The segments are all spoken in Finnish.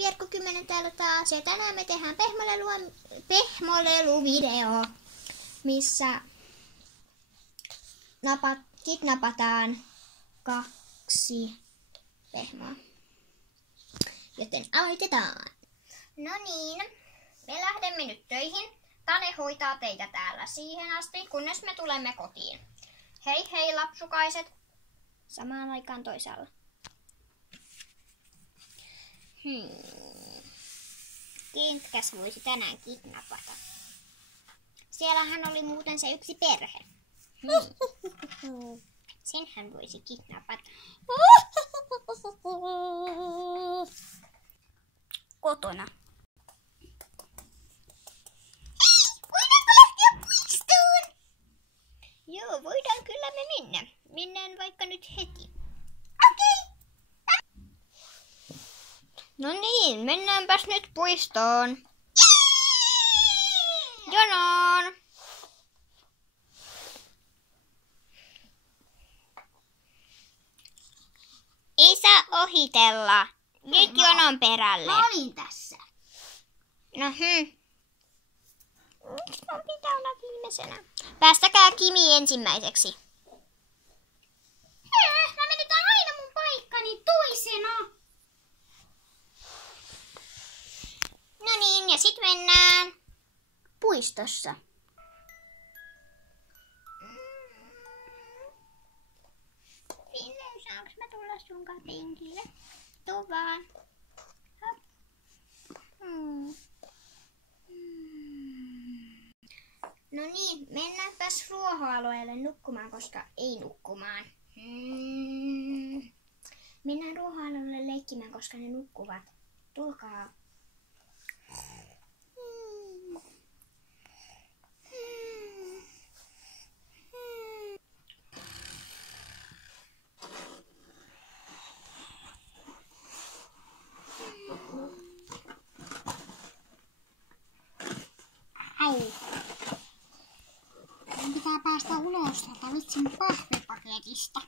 Vierkku 10 täällä taas. Ja tänään me tehdään pehmoleluvideo, missä kidnapataan 2 pehmoa. Joten aloitetaan. No niin, me lähdemme nyt töihin. Tane hoitaa teitä täällä siihen asti, kunnes me tulemme kotiin. Hei hei lapsukaiset. Samaan aikaan toisaalla. Kentkäs voisi tänään kidnapata? Siellähän oli muuten se yksi perhe. Senhän voisi kidnapata. Kotona. Voidaanko lähteä puistoon? Joo, voidaan kyllä me mennä. Mennään vaikka nyt heti. Okei. No niin, mennäänpäs nyt puistoon. Jonoon. Ei saa ohitella. Nyt jonon perälle. Mä olin tässä. No miksi mun pitää olla viimeisenä? Päästäkää Kimi ensimmäiseksi. Mä menetään aina mun paikkani toisena. No niin, ja sit mennään puistossa. Ville, saanko mä tulla sunkaan penkille? Tuu vaan. No niin, mennäänpäs ruohoalueelle nukkumaan, koska ei nukkumaan. Mennään ruohoalueelle leikkimään, koska ne nukkuvat. Tulkaa. Au. Meidän pitää päästä ulos täältä vitsin pahvipaketista.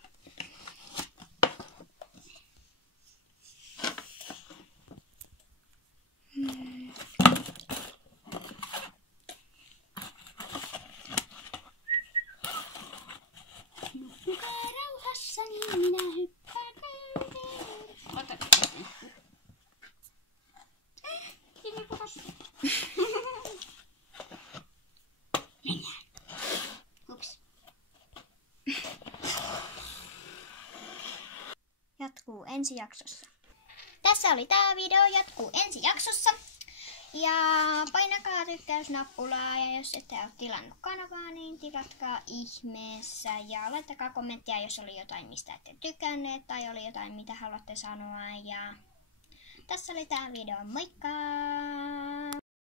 Nukkukaa rauhassa, niin minä hyppään köyteen. Ota. Kimi putos. Ups. Jatkuu ensi jaksossa. Tässä oli tää video, jatkuu ensi jaksossa. Ja painakaa tykkäysnappulaa ja jos ette ole tilannut kanavaa, niin tilatkaa ihmeessä. Ja laittakaa kommenttia, jos oli jotain, mistä ette tykänneet tai oli jotain, mitä haluatte sanoa. Ja tässä oli tää video, moikka!